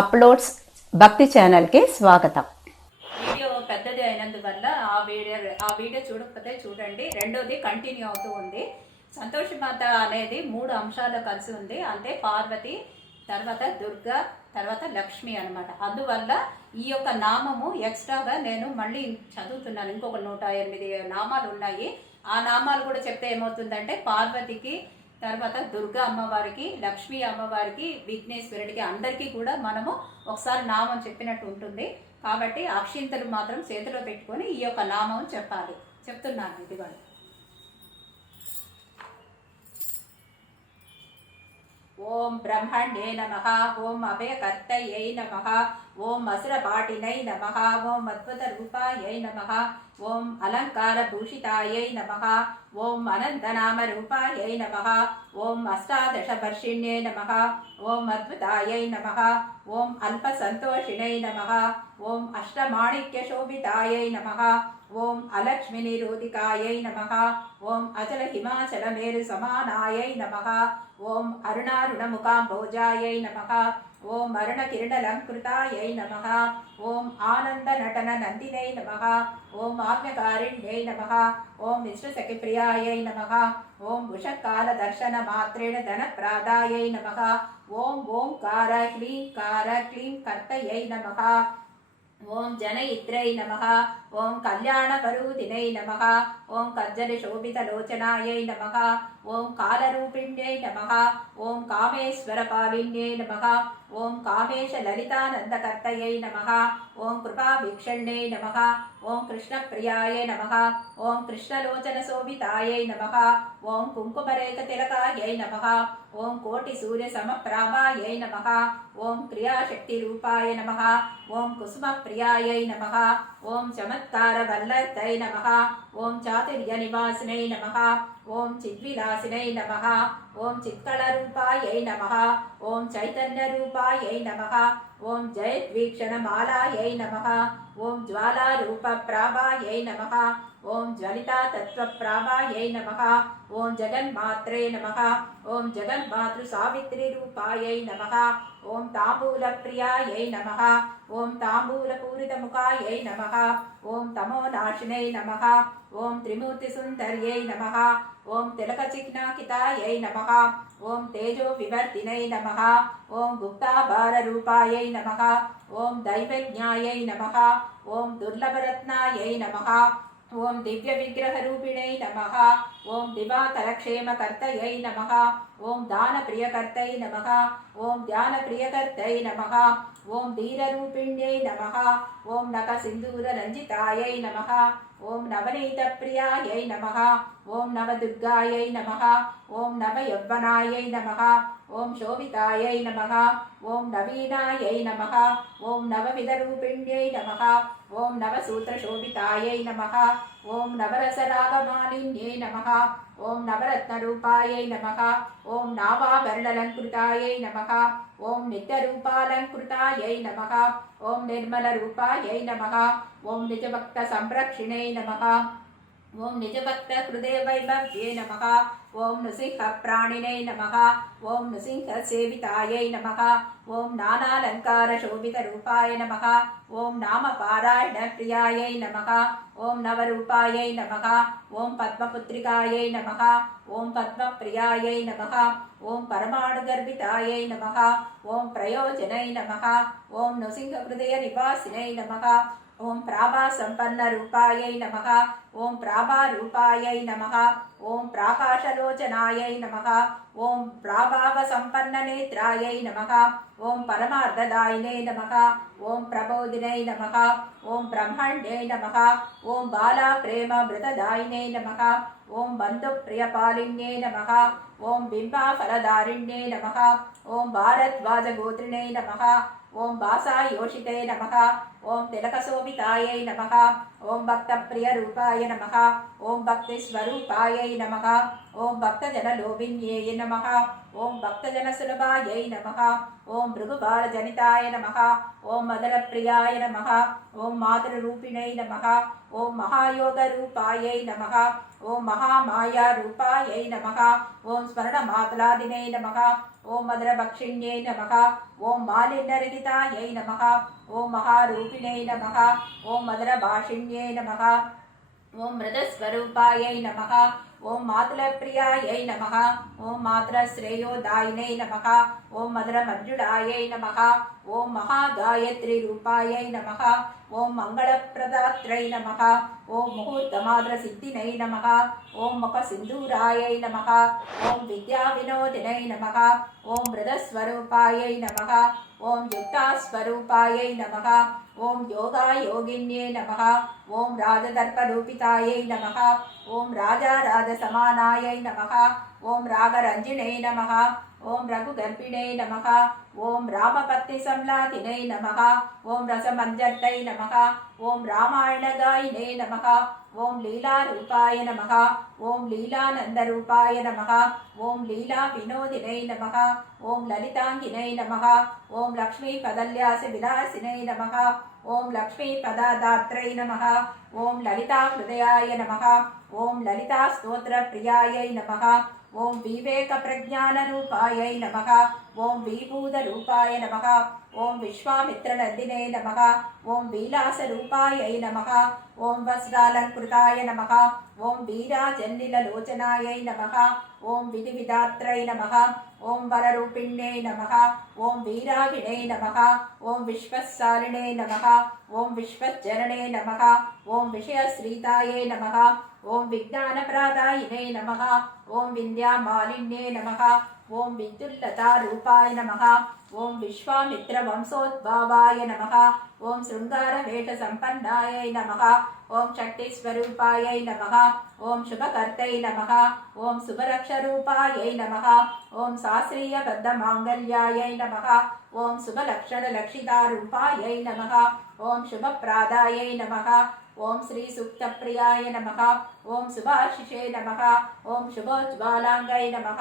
Uploads భక్తి channel కి స్వాగతం. వీడియో పెద్దది అయినందువల్ల ఆ వీడియో చూడకపోతే చూడండి. రెండోది కంటిన్యూ అవుతూ ఉంది. సంతోషి మాత అనేది 3 అంశాలు కలిసి ఉంది. అంటే పార్వతి, తర్వాత దుర్గా, తర్వాత లక్ష్మి అనమాట. అందువల్ల ఈ యొక్క నామము ఎక్స్ట్రాగా నేను మళ్ళీ చదువుతున్నాను. ఇంకొక 108 నామాలు ఉన్నాయి. ఆ నామాలు కూడా చెప్తే ఏమవుతుందంటే పార్వతికి, తర్వాత దుర్గా అమ్మవారికి, లక్ష్మీ అమ్మవారికి, విఘ్నేశ్వరుడికి అందరికీ కూడా మనము ఒకసారి నామం చెప్పినట్టు ఉంటుంది. కాబట్టి అక్షింతలు మాత్రం చేతిలో పెట్టుకొని ఈ యొక్క నామం చెప్పాలి. చెప్తున్నాను. ఇదిగోండి. ఓం బ్రహ్మణ్యే నమః, ఓం అభయకర్తయ్యై నమః, ఓం అసురపాటినై నమః, ఓం అద్భుత రూపాయై నమః, ఓం అలంకార భూషితాయై నమః, ఓం అనంతనామ రూపాయై నమః, ఓం అష్టాదశ వర్షిణ్యై నమః, ఓం అద్భుతాయై నమః, ఓం అల్ప సంతోషిణై నమః, ఓం అష్టమాణిక్య శోభితాయై నమః, ఓం అలక్ష్మి నిరోధికాయై నమః, ఓం అచల హిమాచల మేరు సమానాయై నమః, ఓం అరుణారుణముఖాంభోజాయై నమః, ఓం అరుణ కిరణలంకృతాయై నమః, ఓం ఆనంద నటన నందినై నమః, ఓం ఆజ్ఞకారిణ్యై నమః, ఓం విష్ణుసఖిప్రియాయై నమః, ఓం వృషకాల దర్శన మాత్రేణ ధనప్రాదాయై నమః, ఓం ఓంకార హ్లీంకార క్లీం కర్తయై నమః, ఓం జనయిత్రై నమః, ఓం కళ్యాణపరూదినై నమః, ఓం కజ్జలి శోభితలోచనాయై నమః, ఓం కాలరూపిణ్యై నమః, ఓం కామేశ్వరపాలిన్యై నమః, ఓం కామేశ లలితానందకర్తయై నమః, ఓం కృపాభిక్షణ్యై నమః, ఓం కృష్ణప్రియాయ నమః, ఓం కృష్ణలోచన శోభితాయై నమః, ఓం కుంకుమరేఖ తిలకాయై నమః, ఓం కోటి సూర్య సమప్రాభాయై నమః, ఓం క్రియాశక్తి రూపాయ నమః, ఓం కుసుమ ప్రియాయై నమః, ఓం చమత్కార వల్లత్తై నమః, ఓం చాతుర్య నివాసినై నమః, ఓం చిద్విలాసినై నమః, ఓం చిత్కళ రూపాయై నమః, ఓం చైతన్య రూపాయై నమః, ఓం జయద్వీక్షణ మాలాయై నమః, ఓం జ్వాలా రూప ప్రాభాయై నమః, ఓం జ్వలితా తత్వ ప్రాభాయై నమః, ఓం జగన్మాత్రే నమః, ఓం జగన్మాతృ సావిత్రి రూపాయై నమః, ఓం తాంబూల ప్రియాయై నమః, ఓం తాంబూల పూరిత ముఖాయై నమః, ఓం తమోనాశినై నమః, ఓం త్రిమూర్తి సుందర్యై నమః, ఓం తిలక చిహ్నాకితాయై నమః, ఓం తేజో వివర్తినై నమః, ఓం గుప్తాభార రూపాయై నమః, ఓం దైవజ్ఞాయై నమః, ఓం దుర్లభరత్నాయై నమః, ఓం దివ్య విగ్రహ రూపిణై నమః, ఓం దివాకరక్షేమకర్తయై నమః, ఓం దాన ప్రియకర్తై నమః, ఓం ధ్యాన ప్రియకర్తై నమః, ఓం ధీరరూపిణ్యై నమః, ఓం నఖ సింధూర రంజితాయై నమః, ఓం నవనీత ప్రియాయై నమః, ఓం నవదుర్గాయై నమః, ఓం నవయౌవనాయై నమః, ఓం శోభితాయై నమః, ఓం నవీనాయై నమః, ఓం నవవిధరూపిణ్యై నమః, ఓం నవసూత్రశోభితాయై నమః, ఓం నవరసరాగమాలిన్యై నమః, ఓం నవరత్నరూపాయై నమః, ఓం నావాభరణలంకృతాయై నమః, ఓం నిత్యరూపాలంకృతాయై నమః, ఓం నిర్మలరూపాయై నమః, ఓం నిజభక్త సంరక్షిణై నమః, ఓం నిజభక్త హృదయ వైభవ్యే నమః, ఓం నృసింహ ప్రాణినై నమః, ఓం నృసింహ సేవితాయై నమః, ఓం నానాలంకార శోభిత రూపాయ నమః, ఓం నామపారాయణ ప్రియాయై నమః, ఓం నవరూపాయై నమః, ఓం పద్మపుత్రికాయై నమః, ఓం పద్మప్రియాయై నమః, ఓం పరమాణుగర్భితాయై నమః, ఓం ప్రయోజనై నమః, ఓం నృసింహ హృదయ నివాసినై నమః, ఓం ప్రాభా సంపన్న రూపాయై నమః, ఓం ప్రాభా రూపాయై నమః, ఓం ప్రాకాశలోచనాయై నమః, ఓం ప్రాభావ సంపన్న నేత్రాయై నమః, ఓం పరమార్థదాయినే నమః, ఓం ప్రబోధినై నమః, ఓం బ్రహ్మణ్యై నమః, ఓం బాలా ప్రేమ మృతదాయినే నమః, ఓం బంధు ప్రియపాలిన్యై నమః, ఓం బింబాఫలదారిణ్యై నమః, ఓం భారద్వాజగోత్రిణై నమః, ఓం భాసాయోషితే నమః, ఓం తిలకశోభితాయై నమః ఓం భక్తప్రియరూపాయ నమః ఓం భక్తిస్వరూపాయై నమః ఓం భక్తజనలోభిన్యై నమః ఓం భక్తజనసులభాయై నమః ఓం భృగుబాలజనితాయ నమః ఓం మదనప్రియాయ నమః ఓం మాతృరూపిణై నమః ఓం మహాయోగరూపాయై నమః ఓం మహామాయారూపాయై నమః ఓం స్మరణమాతలాదినై నమః ఓం మధురభక్షిణ్యై నమః ఓం మాలిన్యరహితాయై నమః ఓం మహారూపిణై నమః ఓం మధురభాషిణ్యై నమః ఓం మృదస్వరూపాయై నమః ఓం మాతులప్రియాయై నమః ఓం మాతృశ్రేయోదాయినై నమః ఓం మధురమంజుడాయై నమః ఓం మహాగాయత్రి రూపాయై నమః ఓం మంగళప్రదాత్రై నమః ఓం ముహూర్తమాద్రసిద్ధినై నమః ఓం ముఖసింధూరాయై నమః ఓం విద్యావినోదినై నమః ఓం మృదస్వరూపాయై నమః ఓం యుక్తాస్వరూపాయై నమః ఓం యోగాయోగిన్యై నమః ఓం రాజదర్పరూపితాయై నమః ఓం రాజారాజసమానాయై నమః ఓం రాగరంజిణై నమః ఓం రఘుగర్భిణై నమః ఓం రామపత్ని సంలాతినై నమః ఓం రసమంజర్తై నమః ఓం రామాయణగాయినే నమః ఓం లీలారూపాయ నమః ఓం లీలానందరూపాయ నమః ఓం లీలా వినోదినై నమః ఓం లలితాంగినై నమః ఓం లక్ష్మీపదల్యాస విలాసినై నమః ఓం లక్ష్మీపదాదాత్రై నమః ఓం లలితాహృదయాయ నమః ఓం లలితాస్తోత్రప్రియాయై నమః ఓం వివేకప్రజ్ఞానరూపాయై నమః ఓం విభూతరూపాయ నమః ఓం విశ్వామిత్రనందినే నమః ఓం విలాసరూపాయై నమః ఓం వస్త్రాలంకృతాయ నమః ఓం వీరాజన్నిలలోచనాయై నమః ఓం విధివిధాత్రై నమః ఓం వరరూపిణ్యై నమః ఓం వీరాగిణై నమః ఓం విశ్వస్సారిణే నమః ఓం విశ్వజ్జననే నమః ఓం విషయశ్రీతాయై నమః ఓం విజ్ఞానప్రదాయినే నమః ఓం వింధ్యామాలిన్యే నమః ఓం విద్యుల్లతారూపాయ నమః ఓం విశ్వామిత్రవంశోద్భవాయ నమః ఓం శృంగారవేషసంపన్నాయై నమః ఓం శక్తిస్వరూపాయై నమః ఓం శుభకర్తై నమః ఓం శుభరక్షరూపాయై నమః ఓం శాస్త్రీయబద్ధమాంగళ్యాయై నమః ఓం శుభలక్షణలక్షితారూపాయై నమః ఓం శుభప్రాదాయై నమః ఓం శ్రీ సూక్తప్రియాయ నమః ఓం శుభాశిషే నమః ఓం శుభోజ్వాలాంగై నమః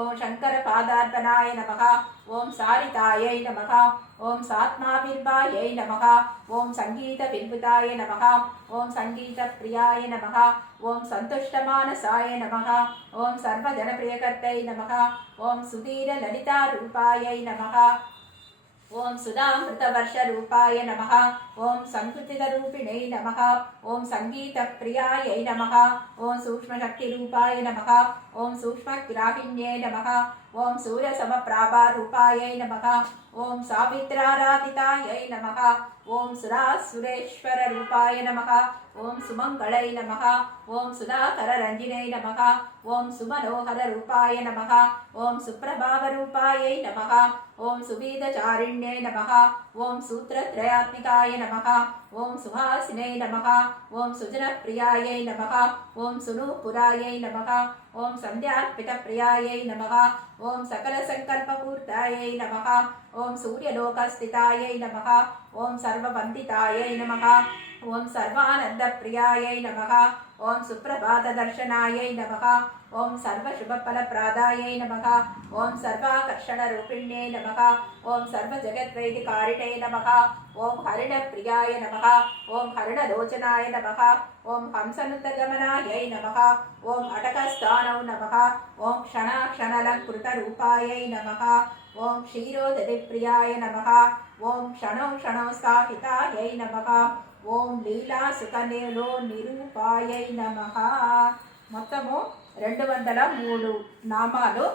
ఓం శంకరపాదార్పణాయ నమః ఓం సారితాయై నమః ఓం సాత్మావిర్భాయై నమః ఓం సంగీత విద్భుతాయ నమః ఓం సంగీత ప్రియాయ నమః ఓం సంతుష్టమానసాయ నమః ఓం సర్వజనప్రియకర్తై నమః ఓం సుధీర లలితారూపాయై నమః ఓం సుధామృతవర్షరూపాయ నమః ఓం సంకృతితరూపిణై నమః ఓం సంగీతప్రియాయై నమః ఓం సూక్ష్మశక్తిరూపాయ నమః ఓం సూక్ష్మగ్రాహిణ్యై నమః ఓం సూర్యసమప్రాభారూపాయై నమః ఓం సావిత్రారాధితాయై నమః ఓం సురాసురేశ్వరరూపాయ నమః ఓం సుమంగళై నమః ఓం సుధాకరరంజినై నమః ఓం సుమనోహరరూపాయ నమః ఓం సుప్రభావరూపాయై నమః ఓం సువీదచారిణ్యై నమః ఓం సూత్రత్రయాత్మికాయ నమః ఓం సుహాసినై నమః ఓం సుజనప్రియాయై నమః ఓం సునూపురాయై నమః ఓం సంధ్యార్పితప్రియాయై నమః ఓం సకలసంకల్పపూర్తాయై నమః ఓం సూర్యలోకస్థితాయై నమః ఓం సర్వవందితాయై నమః ఓం సర్వానందప్రియాయై నమః ఓం సుప్రభాతదర్శనాయై నమః ఓం సర్వశుభఫలప్రదాయై నమః ఓం సర్వాకర్షణరూపిణ్యై నమః ఓం సర్వజగద్వైదికారిణై నమః ఓం హరిణప్రియాయ నమః ఓం హరిణలోచనాయ నమః ఓం హంసనుతగమనాయై నమః ఓం అటకస్థానౌ నమః ఓం క్షణాక్షణలంకృతరూపాయై నమః ఓం క్షీరోదధిప్రియాయ నమః ఓం క్షణౌ క్షణౌ స్థాపితాయై నమః ఓం లీలాసుకనేలో నిరూపాయై నమః. మొత్తము 203 నామాలు.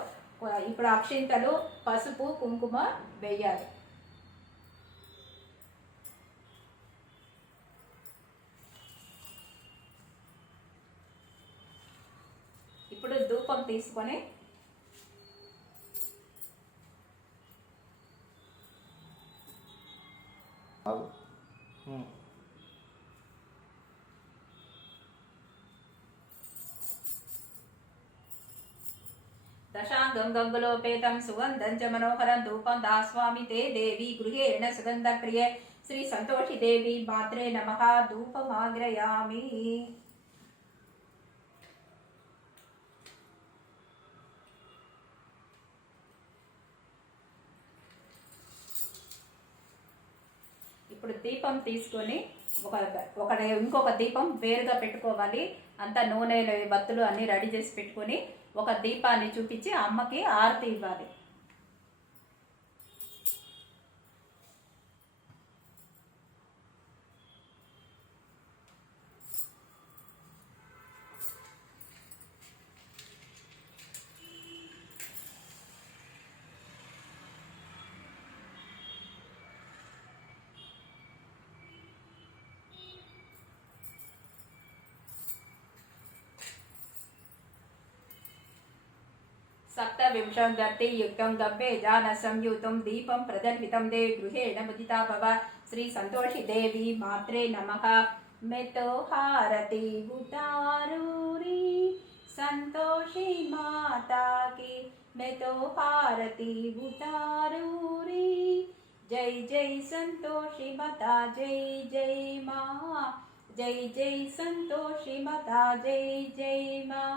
ఇప్పుడు అక్షింతలు, పసుపు, కుంకుమ వేయాలి. ఇప్పుడు ధూపం తీసుకొని దశాంగం గంగులోపేతం సుగంధం చ మనోహరం ధూపం దాస్వామి తే దేవి గృహేణ సుగంధప్రియే శ్రీ సంతోషి దేవి మాత్రే నమః ధూపమాగ్రయామి. ఇప్పుడు దీపం తీసుకొని ఇంకొక దీపం వేరుగా పెట్టుకోవాలి. అంతా నూనెలు బత్తులు అన్నీ రెడీ చేసి పెట్టుకొని ఒక దీపాన్ని చూపించి అమ్మకి ఆరతి ఇవ్వాలి. सप्तविंशं गतियुक्तं गव्ये जानसंयुतं दीपं प्रज्वलितं दे गृहेण मुदिता भव. श्री संतोषि देवी मात्रे नमः. मेतो हारति उतारूरी संतोषि माता की. मेतो हारति उतारूरी जय जय संतोषि माता जय जय माँ. जय जय संतोषि माता जय जय माँ.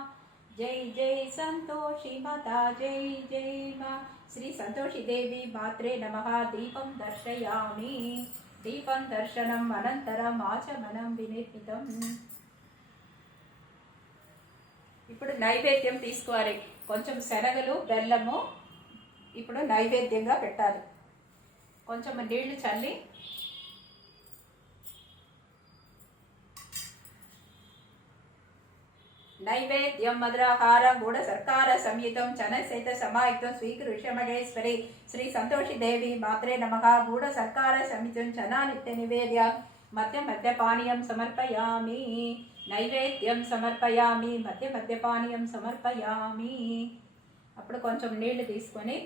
जय जय संतोषि माता जय जय माँ. श्री संतोषि देवी मात्रे नमः. दीपं दर्शयामि. दीपं दर्शनम् अनन्तरम् आचमनं विनिर्मितं. ఇప్పుడు నైవేద్యం తీసుకోవాలి. కొంచెం శనగలు బెల్లము ఇప్పుడు నైవేద్యంగా పెట్టాలి. కొంచెం నీళ్లు చల్లి नैवेद्यं मधुराहारं गूढसर्कार संयुतं चनसहित समायुक्तं स्वीकृष्य महेश्वरी. श्री संतोषि देवी मात्रे नमः. गूढसर्कार संयुतं चना नित्य निवेद्य मध्य मध्य पानीयं समर्पयामि. नैवेद्यं समर्पयामि. मध्य मध्य पानीयं समर्पयामि. అప్పుడు కొంచెం నీళ్లు తీసుకొని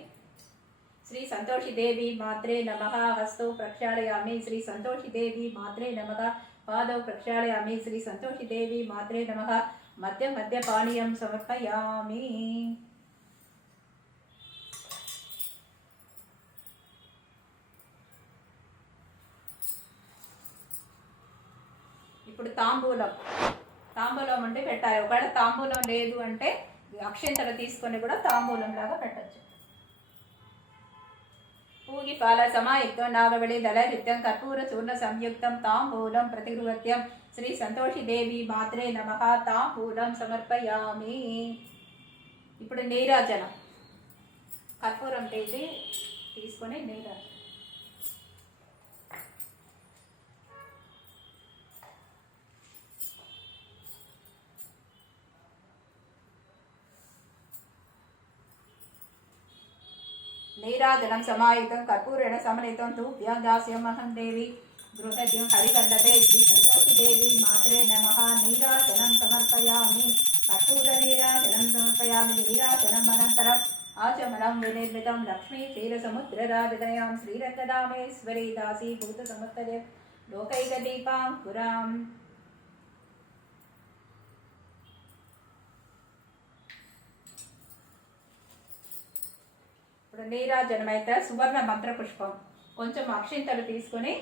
శ్రీ సంతోషి దేవి మాత్రే నమః. హస్తౌ ప్రక్షాళయామి. శ్రీ సంతోషి దేవి మాత్రే నమః. పాదౌ ప్రక్షాళయామి. శ్రీ సంతోషి దేవి మాత్రే నమః. మధ్య మధ్య పానీయం సమర్పయామి. ఇప్పుడు తాంబూలం అంటే పెట్టాలి. ఒకవేళ తాంబూలం లేదు అంటే అక్షంతలు తీసుకొని కూడా తాంబూలం లాగా పెట్టచ్చు. పూగిఫల సమాయుక్తం నాగవళి దళనృత్యం కర్పూర చూర్ణ సంయుక్తం తాంబూలం ప్రతిగృహత్యం. శ్రీ సంతోషి దేవి మాత్రే నమః. తాంబూలం సమర్పయామి. ఇప్పుడు నీరాజనం కర్పూరం తీసుకొని నీరాజనం. నీరాజనం సమాయుక్తం కర్పూరేణ సమన్వితం తూభ్యాం దాస్యమహం దేవి గృహత్యం హరివల్లభే. శ్రీ సంతోషి దేవి మాత్రే నమః. నీరాజనం సమర్పయామి. కర్పూర నీరాజనం సమర్పయామి. నీరాజనం అనంతరం ఆచమనం వినిర్మితం లక్ష్మీ క్షీరసముద్రరాజదయాం శ్రీరంగదామేశ్వరీ దాసీ భూత సముత్తరే లోకైక దీపాంకురాం. ఇప్పుడు నీరాజనమైతే సువర్ణ మంత్ర పుష్పం కొంచెం అక్షింతలు తీసుకొని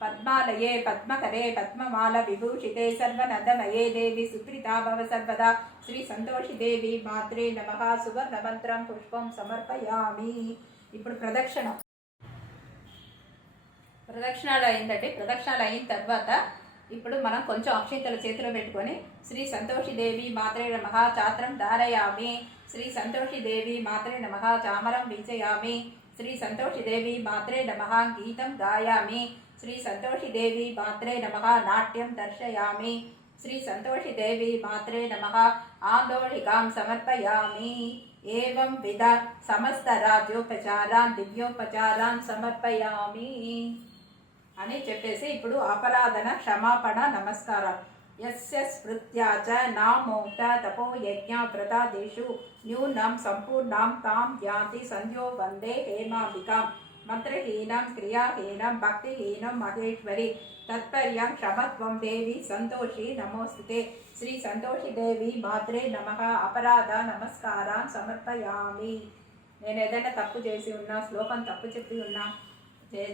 పద్మాలయే పద్మకరే పద్మమాల విభూషితే సర్వనందమయే దేవి సుప్రీతా భవ సర్వదా. శ్రీ సంతోషి దేవి మాత్రే నమః. సువర్ణ మంత్రం పుష్పం సమర్పయామి. ఇప్పుడు ప్రదక్షిణాలు అయిందండి. ప్రదక్షిణాలు అయిన తర్వాత ఇప్పుడు మనం కొంచెం అక్షింతలు చేతిలో పెట్టుకొని శ్రీ సంతోషి దేవి మాత్రే నమః చాత్రం ధారయామి. శ్రీ సంతోషి దేవి మాత్రే నమః చామరం వీచయామి. శ్రీ సంతోషి దేవి మాత్రే నమః గీతం గాయామి. శ్రీ సంతోషి దేవి మాత్రే నమః నాట్యం దర్శయామి. శ్రీ సంతోషి దేవి మాత్రే నమః ఆందోళికాం సమర్పయామి. ఏవం విధ సమస్త రాజ్యోపచారాన్ దివ్యోపచారాన్ సమర్పయామి అని చెప్పేసి ఇప్పుడు అపరాధన క్షమాపణ నమస్కారం. యస్య స్మృత్యా చ నామోక్త తపో యజ్ఞ వ్రతాదేషు న్యూనం సంపూర్ణాం తాం యాంతి సంధ్యో వందే హేమాంబికాం. మంత్రహీనం క్రియాహీనం భక్తిహీనం మహేశ్వరి తత్పర్యం క్షమత్వం దేవి సంతోషి నమోస్తుతే. శ్రీ సంతోషి దేవి మాత్రే నమః. అపరాధ నమస్కారాన్ సమర్పయామి. నేను ఏదైనా తప్పు చేసి ఉన్నా, శ్లోకం తప్పు చెప్పి ఉన్నా,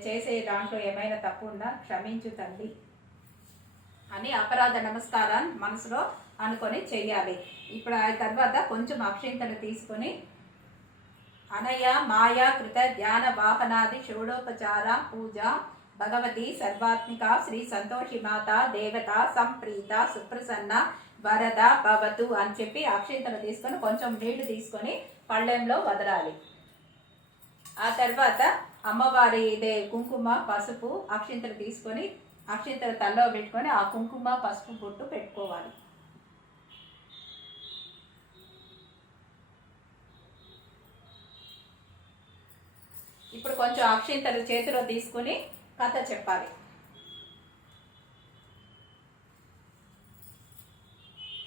చేసే దాంట్లో ఏమైనా తప్పు ఉన్నా క్షమించు తల్లి అని అపరాధ నమస్కారాన్ని మనసులో అనుకొని చెయ్యాలి. ఇప్పుడు ఆ తర్వాత కొంచెం అక్షింతలు తీసుకొని అనయ మాయా కృత ధ్యాన వాహనాది షోడోపచార పూజ భగవతి సర్వాత్మిక శ్రీ సంతోషి మాత దేవత సంప్రీత సుప్రసన్న వరద భవతు అని చెప్పి అక్షింతలు తీసుకొని కొంచెం నీళ్లు తీసుకొని పళ్ళెంలో వదలాలి. ఆ తర్వాత అమ్మవారి ఇదే కుంకుమ పసుపు అక్షింతలు తీసుకొని అక్షింతలు తల్లో పెట్టుకొని ఆ కుంకుమ పసుపు బొట్టు పెట్టుకోవాలి. ఇప్పుడు కొంచెం అక్షింతలు చేతిలో తీసుకుని కథ చెప్పాలి.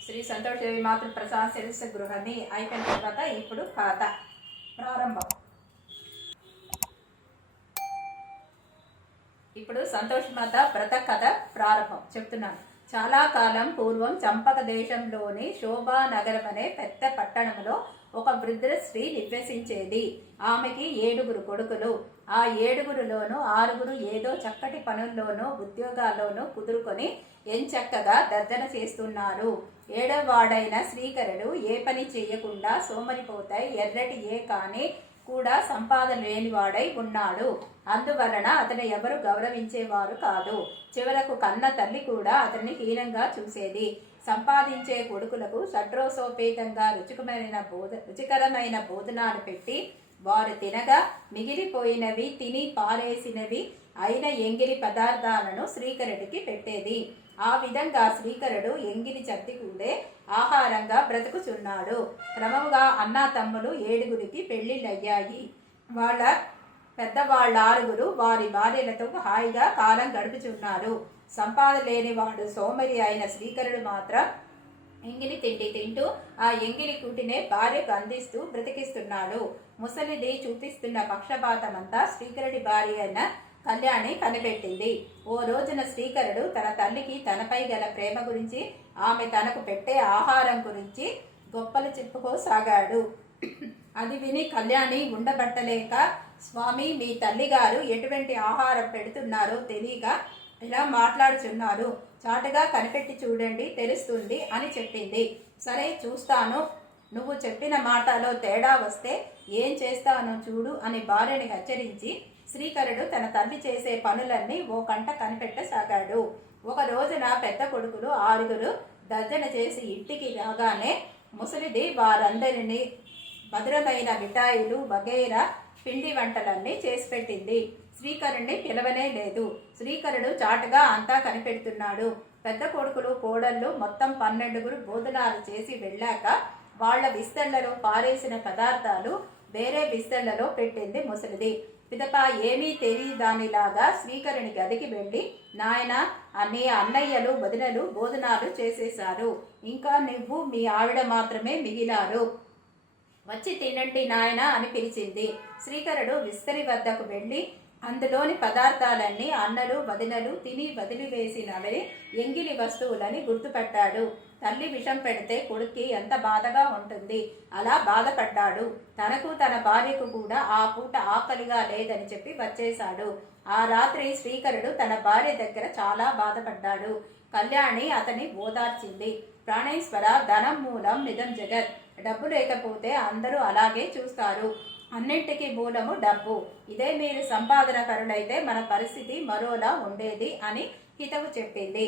శ్రీ సంతోషదేవి మాతృ ప్రసాద్ శిరస్సు గృహని అయిపోయిన తర్వాత ఇప్పుడు కథ ప్రారంభం. ఇప్పుడు సంతోష్ మాత వ్రత కథ ప్రారంభం చెప్తున్నాను. చాలా కాలం పూర్వం చంపక దేశంలోని శోభానగరం అనే పెద్ద పట్టణంలో ఒక వృద్ధ స్త్రీ నివసించేది. ఆమెకి 7 కొడుకులు. ఆ 7లోనూ 6 ఏదో చక్కటి పనుల్లోనూ ఉద్యోగాల్లోనూ కుదురుకొని ఎంచక్కగా దర్జన చేస్తున్నారు. 7వ వాడైన శ్రీకరుడు ఏ పని చేయకుండా సోమరిపోతాయి ఎర్రటి ఏ కానీ కూడా సంపాదన లేనివాడై ఉన్నాడు. అందువలన అతను ఎవరు గౌరవించేవారు కాదు. చివరకు కన్న తల్లి కూడా అతన్ని హీనంగా చూసేది. సంపాదించే కొడుకులకు షడ్రోసోపేతంగా రుచికరమైన భోజనాలు పెట్టి వారు తినగా మిగిలిపోయినవి తిని పారేసినవి అయిన ఎంగిలి పదార్థాలను శ్రీకరుడికి పెట్టేది. ఆ విధంగా శ్రీకరుడు ఎంగిలి చద్దికుండే ఆహారంగా బ్రతుకుచున్నాడు. క్రమముగా అన్నా తమ్ములు 7 పెళ్లిళ్ళయ్యాయి. వాళ్ళ పెద్దవాళ్ళ 6 వారి భార్యలతో హాయిగా కాలం గడుపుచున్నారు. సంపాదన లేనివాడు సోమరి అయిన శ్రీకరుడు మాత్రం ఎంగిలి తిండి తింటూ ఆ ఎంగిలి కూటినే భార్యకు అందిస్తూ బ్రతికిస్తున్నాడు. ముసలిది చూపిస్తున్న పక్షపాతమంతా శ్రీకరుడి భార్య అయిన కళ్యాణి కనిపెట్టింది. ఓ రోజున శ్రీకరుడు తన తల్లికి తనపై గల ప్రేమ గురించి ఆమె తనకు పెట్టే ఆహారం గురించి గొప్పలు చెప్పుకోసాగాడు. అది విని కళ్యాణి ఉండబట్టలేక, స్వామి మీ తల్లిగారు ఎటువంటి ఆహారం పెడుతున్నారో తెలియక ఇలా మాట్లాడుచున్నారు. చాటుగా కనిపెట్టి చూడండి తెలుస్తుంది అని చెప్పింది. సరే చూస్తాను, నువ్వు చెప్పిన మాటలో తేడా వస్తే ఏం చేస్తానో చూడు అని భార్యని హెచ్చరించి శ్రీకరుడు తన తల్లి చేసే పనులన్నీ ఓ కంట కనిపెట్టసాగాడు. ఒక రోజున పెద్ద కొడుకులు 6 దర్జన చేసి ఇంటికి రాగానే ముసలిది వారందరినీ మధురమైన మిఠాయిలు వగైరా పిండి వంటలన్నీ చేసి పెట్టింది. శ్రీకరుణ్ణి పిలవనే లేదు. శ్రీకరుడు చాటుగా అంతా కనిపెడుతున్నాడు. పెద్ద కొడుకులు కోడళ్ళు మొత్తం 12 భోజనాలు చేసి వెళ్ళాక వాళ్ల విస్తళ్లలో పారేసిన పదార్థాలు వేరే విస్తళ్లలో పెట్టింది ముసలిది. పిదప ఏమీ తెలియదానిలాగా శ్రీకరుని గదికి వెళ్ళి, నాయన అన్ని అన్నయ్యలు వదినలు భోజనాలు చేసేశారు, ఇంకా నువ్వు మీ ఆవిడ మాత్రమే మిగిలారు, వచ్చి తినండి నాయన అని పిలిచింది. శ్రీకరుడు విస్తరి వద్దకు వెళ్ళి అందులోని పదార్థాలన్నీ అన్నలు వదినలు తిని వదిలివేసినవి ఎంగిలి వస్తువులని గుర్తుపట్టాడు. తల్లి విషం పెడితే కొడుక్కి ఎంత బాధగా ఉంటుంది, అలా బాధపడ్డాడు. తనకు తన భార్యకు కూడా ఆ పూట ఆకలిగా లేదని చెప్పి వచ్చేశాడు. ఆ రాత్రి శ్రీకరుడు తన భార్య దగ్గర చాలా బాధపడ్డాడు. కళ్యాణి అతని ఓదార్చింది. ప్రాణేశ్వర, ధనం మూలం నిజం జగత్. డబ్బు లేకపోతే అందరూ అలాగే చూస్తారు. అన్నింటికి మూలము డబ్బు. ఇదే మీరు సంపాదన పరులైతే మన పరిస్థితి మరోలా ఉండేది అని హితవు చెప్పింది.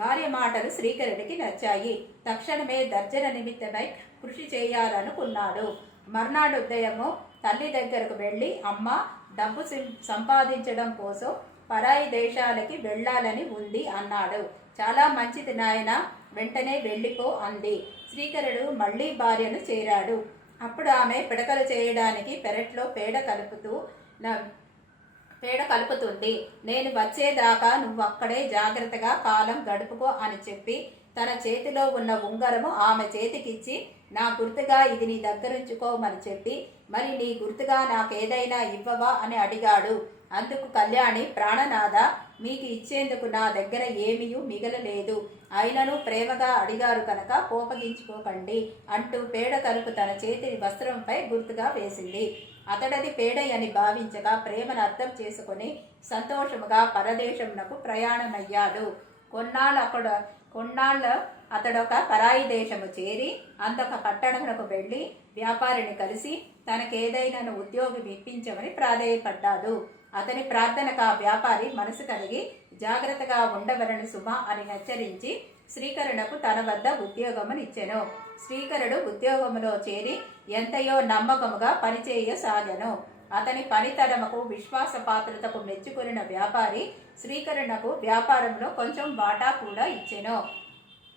భార్య మాటలు శ్రీకరుడికి నచ్చాయి. తక్షణమే దర్జన నిమిత్తమై కృషి చేయాలనుకున్నాడు. మర్నాడు ఉదయము తల్లి దగ్గరకు వెళ్ళి, అమ్మ, డబ్బు సంపాదించడం కోసం పరాయి దేశాలకి వెళ్ళాలని ఉంది అన్నాడు. చాలా మంచిది నాయన, వెంటనే వెళ్ళిపో అంది. శ్రీకరుడు మళ్ళీ భార్యను చేరాడు. అప్పుడు ఆమె పిడకలు చేయడానికి పెరట్లో పేడ కలుపుతుంది. నేను వచ్చేదాకా నువ్వు అక్కడే జాగ్రత్తగా కాలం గడుపుకో అని చెప్పి తన చేతిలో ఉన్న ఉంగరము ఆమె చేతికిచ్చి, నా గుర్తుగా ఇది నీ దగ్గరుంచుకోమని చెప్పి, మరి నీ గుర్తుగా నాకేదైనా ఇవ్వవా అని అడిగాడు. అందుకు కళ్యాణి, ప్రాణనాథ, మీకు ఇచ్చేందుకు నా దగ్గర ఏమీ మిగలలేదు. అయినను ప్రేమగా అడిగారు కనుక కోపగించుకోకండి అంటూ పేడ కలుపు తన చేతిని వస్త్రంపై గుర్తుగా వేసింది. అతడది పేడయని భావించగా ప్రేమను అర్థం చేసుకుని సంతోషముగా పరదేశమునకు ప్రయాణమయ్యాడు. కొన్నాళ్ళు అతడొక పరాయి దేశము చేరి అందొక పట్టణమునకు వెళ్ళి వ్యాపారిని కలిసి తనకేదైనా ఉద్యోగం ఇప్పించమని ప్రాధేయపడ్డాడు. అతని ప్రార్థనకు ఆ వ్యాపారి మనసు కలిగి జాగ్రత్తగా ఉండవలను సుమా అని హెచ్చరించి శ్రీకరుణకు తన వద్ద ఉద్యోగమునిచ్చెను. శ్రీకరుడు ఉద్యోగములో చేరి ఎంతయో నమ్మకముగా పనిచేయసాగెను. అతని పనితనముకు విశ్వాసపాత్రతకు మెచ్చుకొనిన వ్యాపారి శ్రీకరుణకు వ్యాపారంలో కొంచెం వాటా కూడా ఇచ్చెను.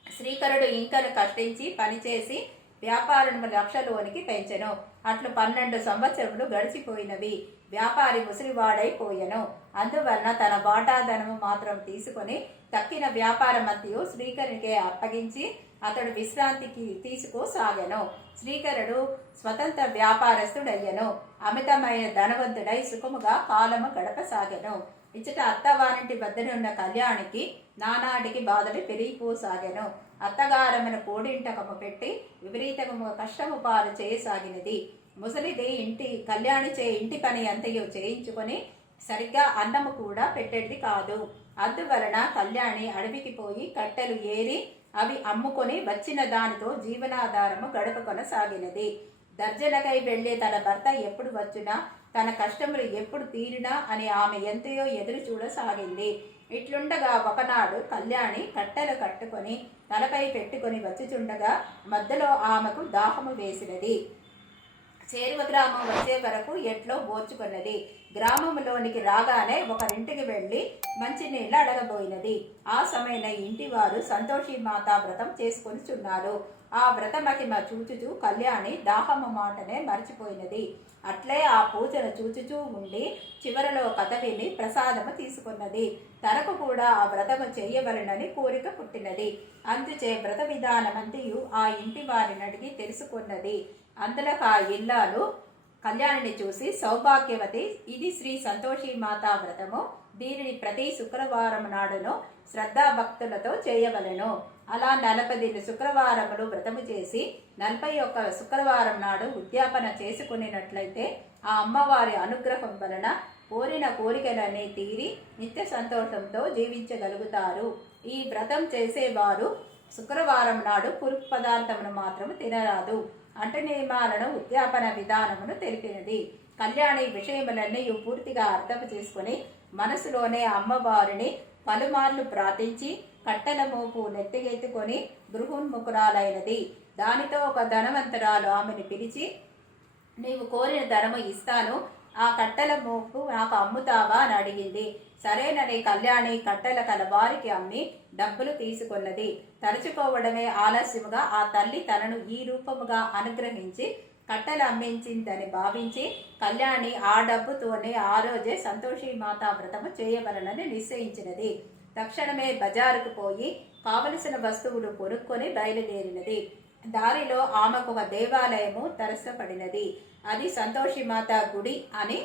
శ్రీకరుడు ఇంకను కష్టించి పనిచేసి వ్యాపారము లక్షలోనికి పెంచెను. అట్లు 12 సంవత్సరములు గడిచిపోయినవి. వ్యాపారి ముసలివాడైపోయెను. అందువలన తన వాటాధనము మాత్రం తీసుకొని తక్కిన వ్యాపారమంతయు శ్రీకరునికే అప్పగించి అతడు విశ్రాంతికి తీసుకోసాగెను. శ్రీకరుడు స్వతంత్ర వ్యాపారస్తుడయ్యను. అమితమైన ధనవంతుడై సుఖముగా కాలము గడపసాగెను. ఇచ్చట అత్తవారింటి వద్దనున్న కళ్యాణికి నానాటికి బాధలు పెరిగిపోసాగెను. అత్తగారమును కోడింటకము పెట్టి విపరీతము కష్టము పాలు చేయసాగినది. ముసలిది కళ్యాణి ఇంటి పని అంతయో చేయించుకొని సరిగ్గా అన్నము కూడా పెట్టేది కాదు. అందువలన కళ్యాణి అడవికి పోయి కట్టెలు ఏరి అవి అమ్ముకొని వచ్చిన దానితో జీవనాధారము గడపకొనసాగినది. దర్జనకై వెళ్లే తన భర్త ఎప్పుడు వచ్చునా తన కష్టములు ఎప్పుడు తీరినా అని ఆమె ఎంతయో ఎదురు చూడసాగింది. ఇట్లుండగా ఒకనాడు కళ్యాణి కట్టెలు కట్టుకొని తలపై పెట్టుకొని వచ్చుచుండగా మధ్యలో ఆమెకు దాహము వేసినది. చేరువ గ్రామం వచ్చే వరకు ఎట్లో బోర్చుకున్నది. గ్రామంలోనికి రాగానే ఒకరింటికి వెళ్ళి మంచినీళ్ళు అడగబోయినది. ఆ సమయంలో ఇంటివారు సంతోషి మాతా వ్రతం చేసుకొనిచున్నారు. ఆ వ్రత మహిమ చూచుచూ కళ్యాణి దాహము మాటనే మర్చిపోయినది. అట్లే ఆ పూజను చూచుచూ ఉండి చివరలో కథ విని ప్రసాదము తీసుకున్నది. తనకు కూడా ఆ వ్రతము చేయవలనని కోరిక పుట్టినది. అందుచే వ్రత విధానమంతయు ఆ ఇంటి వారిని అడిగి తెలుసుకున్నది. అందులో ఆ ఇల్లాలు కళ్యాణిని చూసి సౌభాగ్యవతి, ఇది శ్రీ సంతోషి మాతా వ్రతము. దీనిని ప్రతి శుక్రవారం నాడును శ్రద్ధాభక్తులతో చేయవలెను. అలా 40 శుక్రవారములు వ్రతము చేసి 41 శుక్రవారం నాడు ఉద్యాపన చేసుకునేటట్లయితే ఆ అమ్మవారి అనుగ్రహం వలన కోరిన కోరికలనే తీరి నిత్య సంతోషంతో జీవించగలుగుతారు. ఈ వ్రతం చేసేవారు శుక్రవారం నాడు పురుగు పదార్థమును మాత్రము తినరాదు. అంటు నియమాలను ఉద్యాపన విధానమును తెలిపినది. కళ్యాణి విషయములన్నీ పూర్తిగా అర్థం చేసుకుని మనసులోనే అమ్మవారిని పలుమార్లు ప్రార్థించి కట్టెల మోపు నెత్తిగెత్తుకొని గృహోన్ముఖురాలైనది. దానితో ఒక ధనవంతురాలు ఆమెను పిలిచి, నీవు కోరిన ధనము ఇస్తాను, ఆ కట్టెల మోపు నాకు అమ్ముతావా అని అడిగింది. సరేనని కళ్యాణి కట్టెల కల వారికి అమ్మి డబ్బులు తీసుకున్నది. తలుచుకోవడమే ఆలస్యముగా ఆ తల్లి తనను ఈ రూపముగా అనుగ్రహించి కట్టెలు అమ్మించిందని భావించి కళ్యాణి ఆ డబ్బుతోనే ఆ రోజే సంతోషి మాతా వ్రతము చేయవలనని నిశ్చయించినది. తక్షణమే బజారుకు పోయి కావలసిన వస్తువులు కొనుక్కొని బయలుదేరినది. దారిలో ఆమెకు ఒక దేవాలయము తరసపడినది. అది సంతోషి మాతా గుడి అని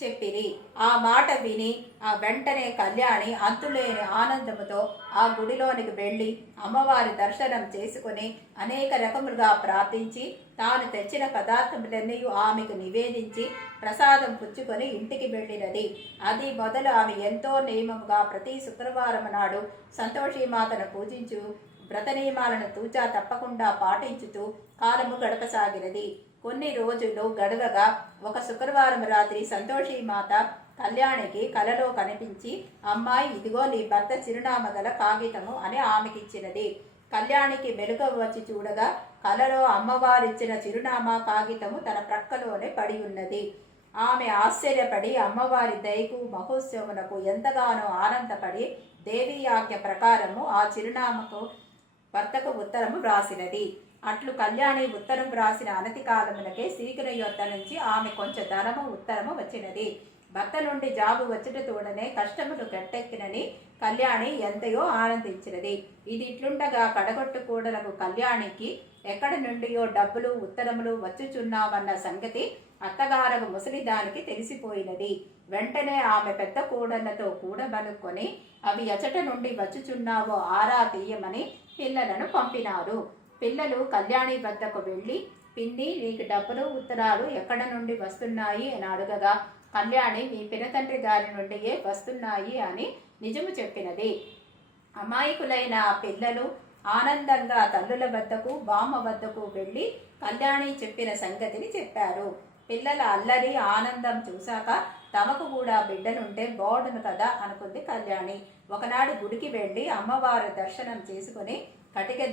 చెప్పిరి. ఆ మాట విని ఆ వెంటనే కళ్యాణి అంతులేని ఆనందముతో ఆ గుడిలోనికి వెళ్ళి అమ్మవారి దర్శనం చేసుకుని అనేక రకములుగా ప్రార్థించి తాను తెచ్చిన పదార్థములన్నీ ఆమెకు నివేదించి ప్రసాదం పుచ్చుకొని ఇంటికి వెళ్ళినది. అది మొదలు ఆమె ఎంతో నియమముగా ప్రతి శుక్రవారం నాడు సంతోషిమాతను పూజించు వ్రత నియమాలను తూచా తప్పకుండా పాటించుతూ కాలము గడపసాగినది. కొన్ని రోజులు గడవగా ఒక శుక్రవారం రాత్రి సంతోషి మాత కళ్యాణికి కలలో కనిపించి, అమ్మాయి ఇదిగో నీ భర్త చిరునామా గల కాగితము అని ఆమెకిచ్చినది. కళ్యాణికి మెలుగు వచ్చి చూడగా కలలో అమ్మవారిచ్చిన చిరునామా కాగితము తన ప్రక్కలోనే పడి ఉన్నది. ఆమె ఆశ్చర్యపడి అమ్మవారి దయకు మహోత్సవమునకు ఎంతగానో ఆనందపడి దేవీ ఆజ్ఞ ప్రకారము ఆ చిరునామాకు భర్తకు ఉత్తరము వ్రాసినది. అట్లు కళ్యాణి ఉత్తరం వ్రాసిన అనతి కాలమునకే శ్రీకరుని యొద్ద నుంచి ఆమె కొంచెం ధనము ఉత్తరము వచ్చినది. భర్త నుండి జాబు వచ్చుట తోడనే కష్టములు గట్టెక్కినని కళ్యాణి ఎంతయో ఆనందించినది. ఇది ఇట్లుండగా కడగొట్టు కూడలకు కళ్యాణికి ఎక్కడి నుండియో డబ్బులు ఉత్తరములు వచ్చుచున్నావన్న సంగతి అత్తగారకు ముసలిదానికి తెలిసిపోయినది. వెంటనే ఆమె పెద్ద కూడళ్లతో కూడబలుక్కొని అవి ఎచట నుండి వచ్చుచున్నావో ఆరా తీయమని పిల్లలను పంపినారు. పిల్లలు కళ్యాణి వద్దకు వెళ్ళి, పిన్ని, నీకు డబ్బులు ఉత్తరాలు ఎక్కడ నుండి వస్తున్నాయి అని అడగగా, కళ్యాణి మీ పినతండ్రి గారి నుండియే వస్తున్నాయి అని నిజము చెప్పినది. అమాయకులైన ఆ పిల్లలు ఆనందంగా తల్లుల వద్దకు బామ్మ వద్దకు వెళ్ళి కళ్యాణి చెప్పిన సంగతిని చెప్పారు. పిల్లల అల్లరి ఆనందం చూశాక తమకు కూడా బిడ్డలుంటే బాగుండును కదా అనుకుంది కళ్యాణి. ఒకనాడు గుడికి వెళ్ళి అమ్మవారి దర్శనం చేసుకుని,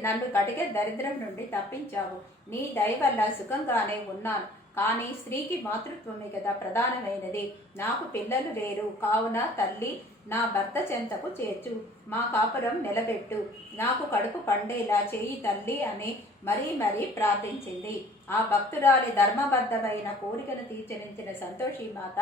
నన్ను కటిక దరిద్రం నుండి తప్పించావు, నీ దయ వల్ల సుఖంగానే ఉన్నాను. కానీ స్త్రీకి మాతృత్వమే కదా ప్రధానమైనది. నాకు పిల్లలు లేరు కావున తల్లి నా భర్త చెంతకు చేర్చు, మా కాపురం నిలబెట్టు, నాకు కడుపు పండేలా చేయి తల్లి అని మరీ మరీ ప్రార్థించింది. ఆ భక్తురాలి ధర్మబద్ధమైన కోరికను తీర్చనించిన సంతోషిమాత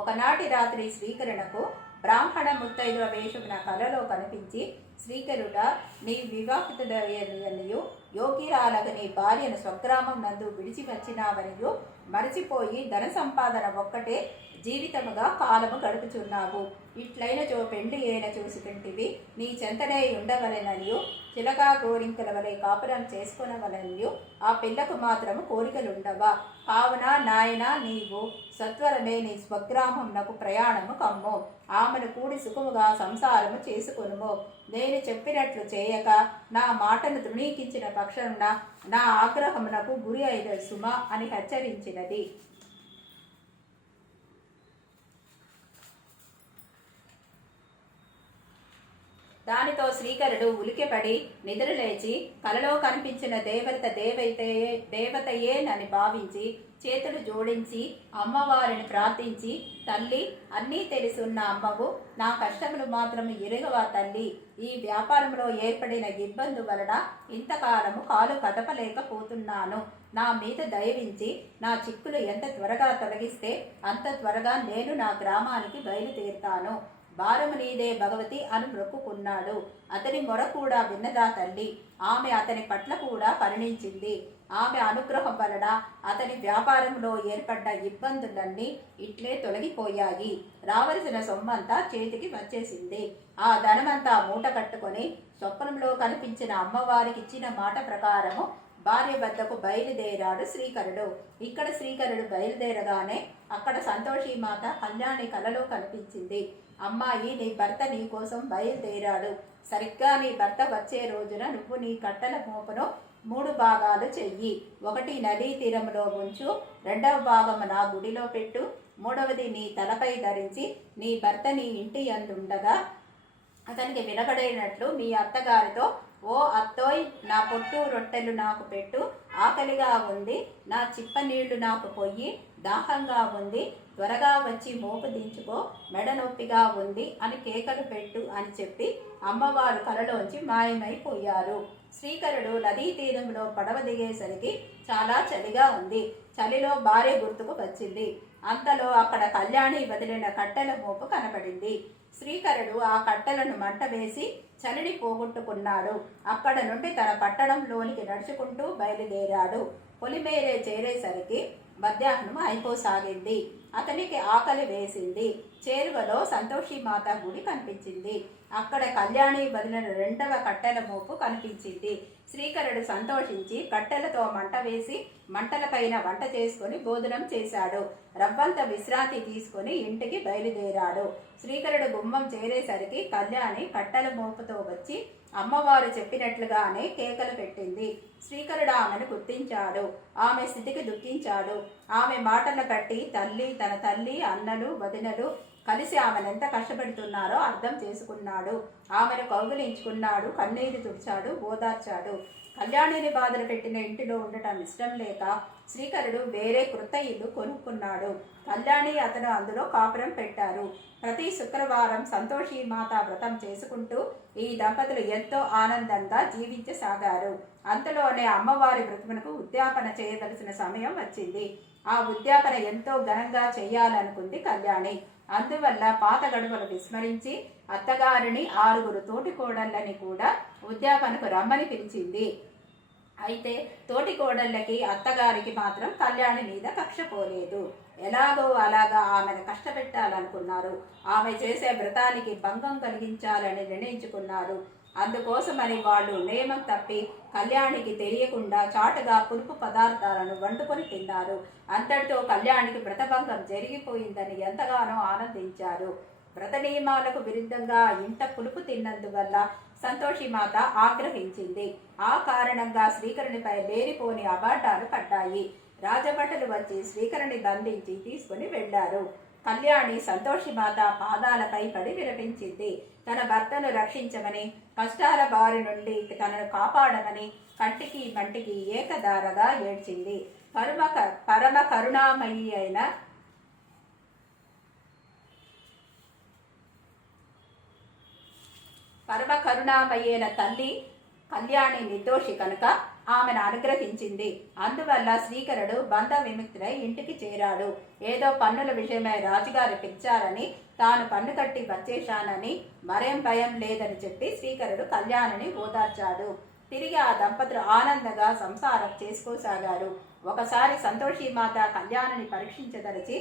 ఒకనాటి రాత్రి శ్రీకరుణకు బ్రాహ్మణ ముత్తైదువ వేషమున కలలో కనిపించి, శ్రీకరుడ, నీ వివాహితుడయనియు యోగిరాలకు నీ భార్యను స్వగ్రామం నందు విడిచి వచ్చినావనియు మరచిపోయి ధన సంపాదన ఒక్కటే జీవితముగా కాలము గడుపుచున్నావు. ఇట్లైన జో పెండి ఏన చూసుకుంటివి, నీ చెంతనే ఉండవలెననియు చిలకా గోరింకల వలె కాపురం చేసుకునవలనియు ఆ పిల్లకు మాత్రము కోరికలుండవా? కావున నాయన నీవు సత్వరమే నీ స్వగ్రామమునకు ప్రయాణము కమ్ము, ఆమెను కూడి సుఖముగా సంసారము చేసుకొనుము. నేను చెప్పినట్లు చేయక నా మాటను తృణీకించిన పక్షమున నా ఆగ్రహమునకు గురి అయిన సుమ అని హెచ్చరించినది. దానితో శ్రీకరుడు ఉలికెపడి నిద్రలేచి కలలో కనిపించిన దేవతయేనని భావించి చేతులు జోడించి అమ్మవారిని ప్రార్థించి, తల్లి, అన్నీ తెలుసున్న అమ్మవు, నా కష్టములు మాత్రం ఎరుగవా తల్లి, ఈ వ్యాపారంలో ఏర్పడిన ఇబ్బంది వలన ఇంతకాలము కాలు కదపలేకపోతున్నాను. నా మీద దయవించి నా చిక్కులు ఎంత త్వరగా తొలగిస్తే అంత త్వరగా నేను నా గ్రామానికి బయలుదేరుతాను. భారము నీదే భగవతి అని మొక్కుకున్నాడు. అతని మొర కూడా విన్నదా తల్లి. ఆమె అతని పట్ల కూడా కరుణించింది. ఆమె అనుగ్రహం వలన అతని వ్యాపారంలో ఏర్పడ్డ ఇబ్బందులన్నీ ఇట్లే తొలగిపోయాయి. రావలసిన సొమ్మంతా చేతికి వచ్చేసింది. ఆ ధనమంతా మూట కట్టుకొని స్వప్నంలో కనిపించిన అమ్మవారికి ఇచ్చిన మాట ప్రకారము భార్య వద్దకు బయలుదేరాడు శ్రీకరుడు. ఇక్కడ శ్రీకరుడు బయలుదేరగానే అక్కడ సంతోషిమాత కళ్యాణి కలలో కనిపించింది. అమ్మాయి, నీ భర్త నీ కోసం బయలుదేరాడు. సరిగ్గా నీ భర్త వచ్చే రోజున నువ్వు నీ కట్టెల మోపును 3 భాగాలు చెయ్యి. 1 నదీ తీరంలో ఉంచు, 2వ భాగము నా గుడిలో పెట్టు, 3వది నీ తలపై ధరించి నీ భర్త నీ ఇంటి అందుండగా అతనికి వినపడేటట్లు మీ అత్తగారితో, ఓ అత్తోయ్, నా పొట్టు రొట్టెలు నాకు పెట్టు, ఆకలిగా ఉంది, నా చిప్ప నీళ్లు నాకు పొయ్యి, దాహంగా ఉంది, త్వరగా వచ్చి మోపు దించుకో, మెడ నొప్పిగా ఉంది అని కేకలు పెట్టు అని చెప్పి అమ్మవారు కలలోంచి మాయమైపోయారు. శ్రీకరుడు నదీ తీరంలో పడవ దిగేసరికి చాలా చలిగా ఉంది. చలిలో భార్య గుర్తుకు వచ్చింది. అంతలో అక్కడ కళ్యాణి వదిలిన కట్టెల మోపు కనపడింది. శ్రీకరుడు ఆ కట్టెలను మంట వేసి చలిని పోగొట్టుకున్నాడు. అక్కడ నుండి తన పట్టణంలోనికి నడుచుకుంటూ బయలుదేరాడు. పొలిమేరే చేరేసరికి మధ్యాహ్నం అయిపోసాగింది. అతనికి ఆకలి వేసింది. చేరువలో సంతోషిమాత గుడి కనిపించింది. అక్కడ కళ్యాణి వదిలిన 2వ కట్టెల మోపు కనిపించింది. శ్రీకరుడు సంతోషించి కట్టెలతో మంట వేసి మంటలపైన వంట చేసుకుని భోజనం చేశాడు. రవ్వంత విశ్రాంతి తీసుకుని ఇంటికి బయలుదేరాడు. శ్రీకరుడు గుమ్మం చేరేసరికి కళ్యాణి కట్టెల మోపుతో వచ్చి అమ్మవారు చెప్పినట్లుగానే కేకలు పెట్టింది. శ్రీకరుడు ఆమెను గుర్తించాడు. ఆమె స్థితికి దుఃఖించాడు. ఆమె మాటలను బట్టి తన తల్లి, అన్నలు, వదినలు కలిసి ఆమెనెంత కష్టపెడుతున్నారో అర్థం చేసుకున్నాడు. ఆమెను కౌగిలించుకున్నాడు, కన్నీరు తుడిచాడు, ఓదార్చాడు. కళ్యాణిని బాధలు పెట్టిన ఇంటిలో ఉండటం ఇష్టం లేక శ్రీకరుడు వేరే కృత ఇల్లు కొనుక్కున్నాడు. కళ్యాణి అతను అందులో కాపురం పెట్టారు. ప్రతి శుక్రవారం సంతోషిమాత వ్రతం చేసుకుంటూ ఈ దంపతులు ఎంతో ఆనందంగా జీవించసాగారు. అంతలోనే అమ్మవారి వ్రతమునకు ఉద్యాపన చేయవలసిన సమయం వచ్చింది. ఆ ఉద్యాపన ఎంతో ఘనంగా చేయాలనుకుంది కళ్యాణి. అందువల్ల పాత గడువులు విస్మరించి అత్తగారిని 6 తోటికోడళ్ళని కూడా ఉద్యాపనకు రమ్మని పిలిచింది. అయితే తోటికోడళ్ళకి అత్తగారికి మాత్రం కళ్యాణి మీద కక్ష పోలేదు. ఎలాగో అలాగా ఆమెను కష్టపెట్టాలనుకున్నారు. ఆమె చేసే వ్రతానికి భంగం కలిగించాలని నిర్ణయించుకున్నారు. అందుకోసమని వాళ్ళు నియమం తప్పి కళ్యాణికి తెలియకుండా చాటుగా పులుపు పదార్థాలను వండుకొని తిన్నారు. అంతటితో కళ్యాణికి వ్రతభంగం జరిగిపోయిందని ఎంతగానో ఆనందించారు. వ్రత నియమాలకు విరుద్ధంగా ఇంట పులుపు తిన్నందువల్ల సంతోషిమాత ఆగ్రహించింది. ఆ కారణంగా శ్రీకరునిపై లేనిపోని అబాండాలు పడ్డాయి. రాజభటులు వచ్చి శ్రీకరుని బంధించి తీసుకుని వెళ్లారు. కళ్యాణి సంతోషిమాత పాదాలపై పడి విలపించింది. తన భర్తను రక్షించమని, కష్టాల బారి నుండి తనను కాపాడమని కంటికి మంటికి ఏకధారగా ఏడ్చింది. పరమ కరుణామయి అయిన తల్లి కళ్యాణి నిర్దోషి కనుక ఆమెను అనుగ్రహించింది. అందువల్ల శ్రీకరుడు బంధ విముక్తుడై ఇంటికి చేరాడు. ఏదో పన్నుల విషయమై రాజుగారు పిలిచారని, తాను పన్ను కట్టి వచ్చేశానని, మరేం భయం లేదని చెప్పి శ్రీకరుడు కళ్యాణిని ఓదార్చాడు. తిరిగి ఆ దంపతులు ఆనందంగా సంసారం చేసుకోసాగారు. ఒకసారి సంతోషిమాత కళ్యాణిని పరీక్షించదలిచి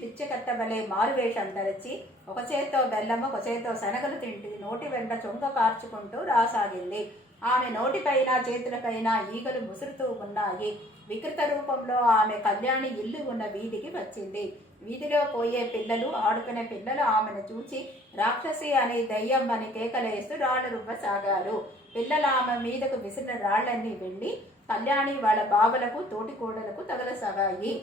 పిచ్చకట్టవలే మారువేషం ధరించి ఒక చేత్తో బెల్లము, ఒక చేత్తో శనగలు తింటూ నోటి వెంట చొంక కార్చుకుంటూ రాసాగింది. ఆమె నోటిపైన చేతులపైన ఈగలు ముసురుతూ ఉన్నాయి. వికృత రూపంలో ఆమె కళ్యాణి ఇల్లు ఉన్న వీధికి వచ్చింది. వీధిలో పోయే పిల్లలు, ఆడుకునే పిల్లలు ఆమెను చూచి రాక్షసి అని, దయ్యం అని కేకలేస్తూ రాళ్లు రువ్వసాగారు. పిల్లలు ఆమె మీదకు విసిరిన రాళ్లన్నీ వెళ్ళి కళ్యాణి వాళ్ళ బావలకు, తోటికోడలకు తగలసాగాయి.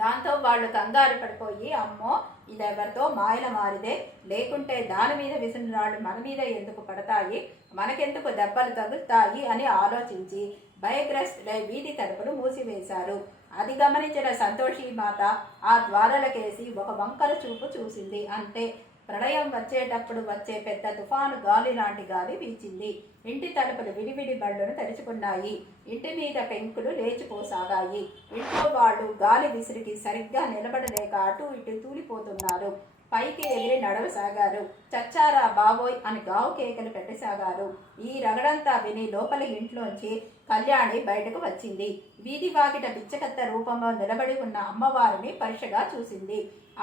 దాంతో వాళ్ళు కంగారు పడిపోయి, అమ్మో ఇదెవరితో మాయల మారిదే, లేకుంటే దాని మీద విసిన రాళ్ళు మన మీద ఎందుకు పడతాయి, మనకెందుకు దెబ్బలు తగులుతాయి అని ఆలోచించి భయగ్రస్తులై వీధి తలుపులు మూసివేశారు. అది గమనించిన సంతోషిమాత ఆ ద్వారాలకేసి ఒక వంకర చూపు చూసింది. అంతే, ప్రళయం వచ్చేటప్పుడు వచ్చే పెద్ద తుఫాను గాలి లాంటి గాలి వీచింది. ఇంటి తలుపులు విడివిడి బళ్ళను తెరుచుకున్నాయి. ఇంటి మీద పెంకులు లేచిపోసాగాయి. ఇంట్లో వాళ్ళు గాలి విసిరికి సరిగ్గా నిలబడలేక అటు ఇటు తూలిపోతున్నారు. పైకి ఎగిరి నడవసాగారు. చచ్చారా బాబోయ్ అని గావు కేకలు పెట్టసాగారు. ఈ రగడంతా విని లోపలి ఇంట్లోంచి కళ్యాణి బయటకు వచ్చింది. వీధి వాకిట పిచ్చకత్త రూపంలో నిలబడి ఉన్న అమ్మవారిని పరీక్షగా చూసింది.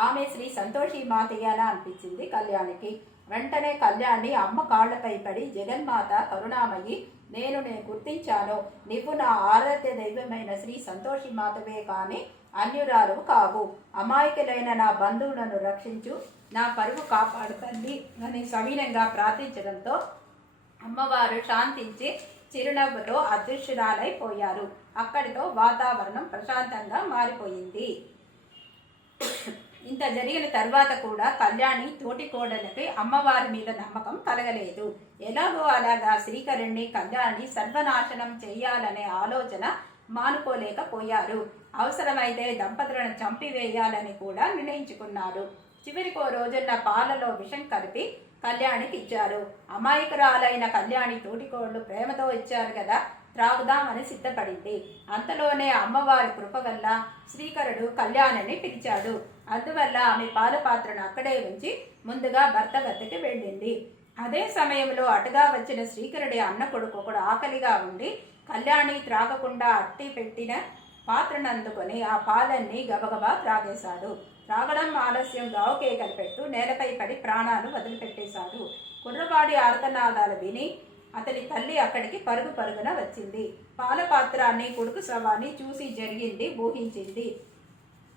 ఆమె శ్రీ సంతోషి మాతయ్యలా అనిపించింది కళ్యాణికి. వెంటనే కళ్యాణి అమ్మ కాళ్లపై పడి, జగన్మాత కరుణామయి, నేను గుర్తించాను, నువ్వు నా ఆరాధ్య దైవమైన శ్రీ సంతోషి మాతవే కాని అన్యురాలు కావు. అమాయకులైన నా బంధువులను రక్షించు, నా పరువు కాపాడు తల్లి అని సవీనంగా ప్రార్థించడంతో అమ్మవారు శాంతించి చిరునవ్వుతో అదృశ్యురాలైపోయారు. అక్కడితో వాతావరణం ప్రశాంతంగా మారిపోయింది. ఇంత జరిగిన తర్వాత కూడా కళ్యాణి తోటికోడలకి అమ్మవారి మీద నమ్మకం కలగలేదు. ఎలాగో అలాగా శ్రీకరుణ్ణి కళ్యాణి సర్వనాశనం చేయాలనే ఆలోచన మానుకోలేకపోయారు. అవసరమైతే దంపతులను చంపివేయాలని కూడా నిర్ణయించుకున్నారు. చివరికో రోజున్న పాలలో విషం కలిపి కళ్యాణికి ఇచ్చారు. అమాయకురాలైన కళ్యాణి తోటికోళ్ళు ప్రేమతో ఇచ్చారు కదా, త్రాగుదామని సిద్ధపడింది. అంతలోనే అమ్మవారి కృప వల్ల శ్రీకరుడు కళ్యాణిని పిలిచాడు. అందువల్ల ఆమె పాలపాత్రను అక్కడే ఉంచి ముందుగా భర్త వద్దకి వెళ్ళింది. అదే సమయంలో అటుగా వచ్చిన శ్రీకరుడి అన్న కొడుకు ఒకడు ఆకలిగా ఉండి కళ్యాణి త్రాగకుండా అట్టి పెట్టిన పాత్రను అందుకొని ఆ పాలన్నీ గబగబా త్రాగేశాడు. త్రాగడం ఆలస్యం గావు కేకలు పెట్టు నేలపై పడి ప్రాణాలు వదిలిపెట్టేశాడు. కుర్రవాడి ఆర్తనాదాలు విని అతని తల్లి అక్కడికి పరుగున వచ్చింది. పాలపాత్రాన్ని, కొడుకు శవాన్ని చూసి జరిగింది ఊహించింది.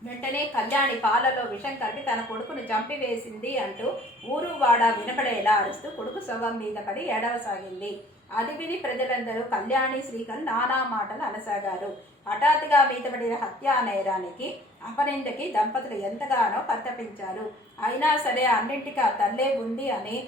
వెంటనే కళ్యాణి పాలలో విషం కలిపి తన కొడుకును చంపివేసింది అంటూ ఊరు వాడ వినపడేలా అరుస్తూ కొడుకు శవం మీద పడి ఏడవసాగింది. అది విని ప్రజలందరూ కళ్యాణి శ్రీకర్ నానా మాటలు అనసాగారు. హఠాత్తుగా మీదపడిన హత్యా నేరానికి, అపనిందకి దంపతులు ఎంతగానో పరితపించారు. అయినా సరే అన్నింటికీ ఆ తల్లే ఉంది అని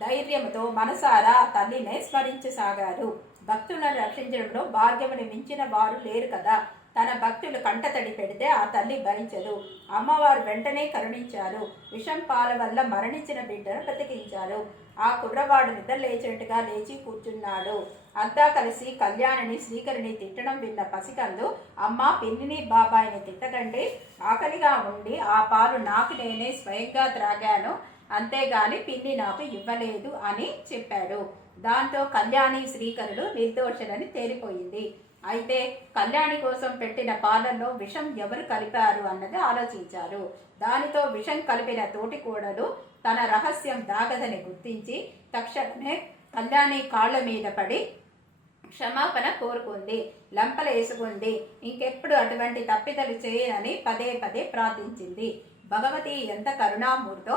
ధైర్యంతో మనసారా ఆ తల్లినే స్మరించసాగారు. భక్తులను రక్షించడంలో భాగ్యముని మించిన వారు లేరు కదా. తన భక్తులు కంటతడి పెడితే ఆ తల్లి భరించదు. అమ్మవారు వెంటనే కరుణించారు. విషం పాల వల్ల మరణించిన బిడ్డను బ్రతికించారు. ఆ కుర్రవాడు నిద్ర లేచినట్టుగా లేచి కూర్చున్నాడు. అంతా కలిసి కళ్యాణిని శ్రీకరిని తిట్టడం విన్న పసికందు, అమ్మ పిన్నిని బాబాయిని తిట్టకండి, ఆకలిగా ఉండి ఆ పాలు నాకు నేనే స్వయంగా త్రాగాను, అంతేగాని పిన్ని నాకు ఇవ్వలేదు అని చెప్పాడు. దాంతో కళ్యాణి శ్రీకరుడు నిర్దోషులని తేలిపోయింది. అయితే కళ్యాణి కోసం పెట్టిన పాలల్లో విషం ఎవరు కలిపారు అన్నది ఆలోచించారు. దానితో విషం కలిపిన తోటి కోడలు తన రహస్యం దాగదని గుర్తించి తక్షణమే కళ్యాణి కాళ్ల మీద పడి క్షమాపణ కోరుకుంది, లంపలేసుకుంది. ఇంకెప్పుడు అటువంటి తప్పిదలు చేయనని పదే పదే ప్రార్థించింది. భగవతి ఎంత కరుణామూర్తో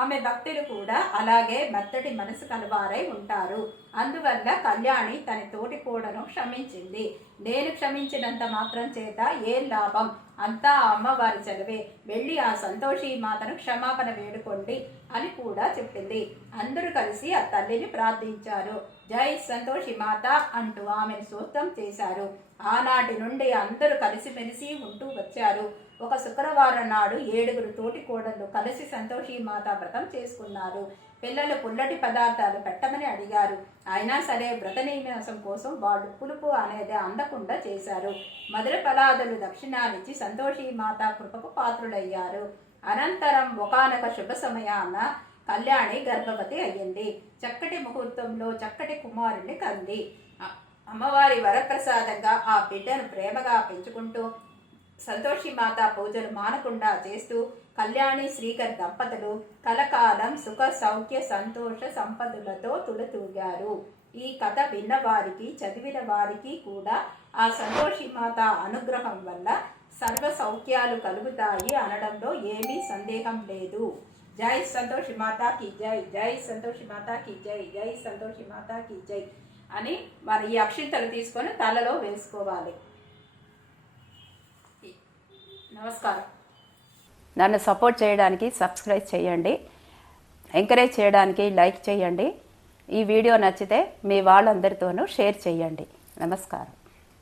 ఆమె భక్తులు కూడా అలాగే మెత్తటి మనసు కలవారై ఉంటారు. అందువల్ల కళ్యాణి తన తోటి కోడను క్షమించింది. నేను క్షమించినంత మాత్రం చేత ఏం లాభం, అంతా అమ్మవారి చదివే, వెళ్ళి ఆ సంతోషి మాతను క్షమాపణ వేడుకోండి అని కూడా చెప్పింది. అందరూ కలిసి ఆ తల్లిని ప్రార్థించారు. జై సంతోషి మాత అంటూ ఆమెను సూత్రం చేశారు. ఆనాటి నుండి అందరూ కలిసిమెలిసి ఉంటూ వచ్చారు. ఒక శుక్రవారం నాడు 7 తోటి కోడళ్ళు కలిసి సంతోషి మాత వ్రతం చేసుకున్నారు. పిల్లలు పుల్లటి పదార్థాలు పెట్టమని అడిగారు. అయినా సరే వ్రత నివాసం కోసం వాళ్ళు పులుపు అనేది అందకుండా చేశారు. మధుర ఫలాదులు దక్షిణాలిచ్చి సంతోషి మాత కృపకు పాత్రులయ్యారు. అనంతరం ఒకానొక శుభ సమయాన కళ్యాణి గర్భవతి అయ్యింది. చక్కటి ముహూర్తంలో చక్కటి కుమారుణ్ణి కంది. అమ్మవారి వరప్రసాదంగా ఆ బిడ్డను ప్రేమగా పెంచుకుంటూ సంతోషి మాత పూజలు మానకుండా చేస్తూ కళ్యాణి శ్రీకర్ దంపతులు కలకాలం సుఖ సౌఖ్య సంతోష సంపదలతో తులతూగారు. ఈ కథ విన్నవారికి చదివిన వారికి కూడా ఆ సంతోషి మాత అనుగ్రహం వల్ల సర్వ సౌఖ్యాలు కలుగుతాయి అనడంలో ఏమీ సందేహం లేదు. జై సంతోషి మాతాకి జై, జై సంతోషి మాతాకి జై, జై సంతోషి మాతాకి జై అని మరి ఈ అక్షింతలు తీసుకొని తలలో వేసుకోవాలి. నమస్కారం. నన్ను సపోర్ట్ చేయడానికి సబ్స్క్రైబ్ చేయండి, ఎంకరేజ్ చేయడానికి లైక్ చేయండి. ఈ వీడియో నచ్చితే మీ వాళ్ళందరితోనూ షేర్ చేయండి. నమస్కారం.